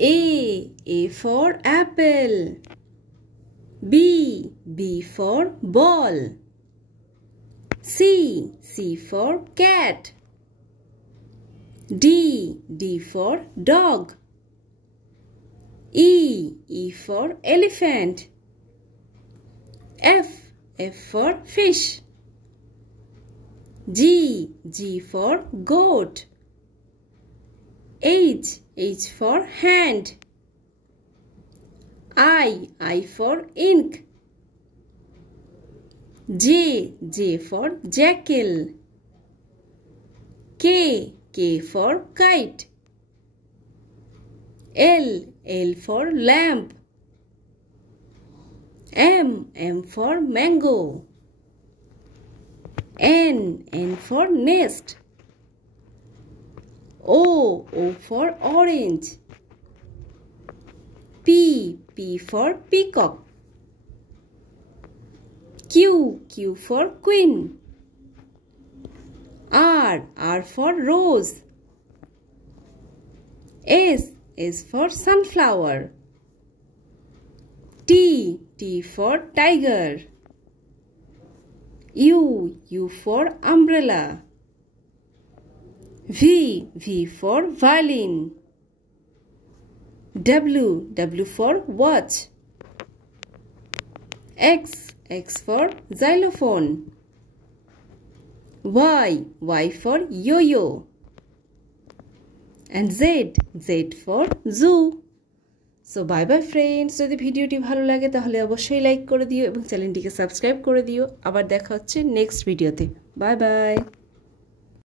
A for apple. B for ball. C for cat. D for dog. E for elephant. F for fish. G for goat. H for hand. I for ink. J for jackal. K for kite. L for lamp. M for mango. N for nest. O for orange. P for peacock. Q for queen. R for rose. S for sunflower. T for tiger. U for umbrella. V for violin. W for watch. X for xylophone. Y for yo-yo. And Z for zoo. So bye bye friends. যদি ভিডিওটি ভালো লাগে তাহলে অবশ্যই like করে দিও এবং চ্যানেলটিকে সাবস্ক্রাইব করে দিও। আবার দেখা হচ্ছে নেক্সট ভিডিওতে। Bye bye.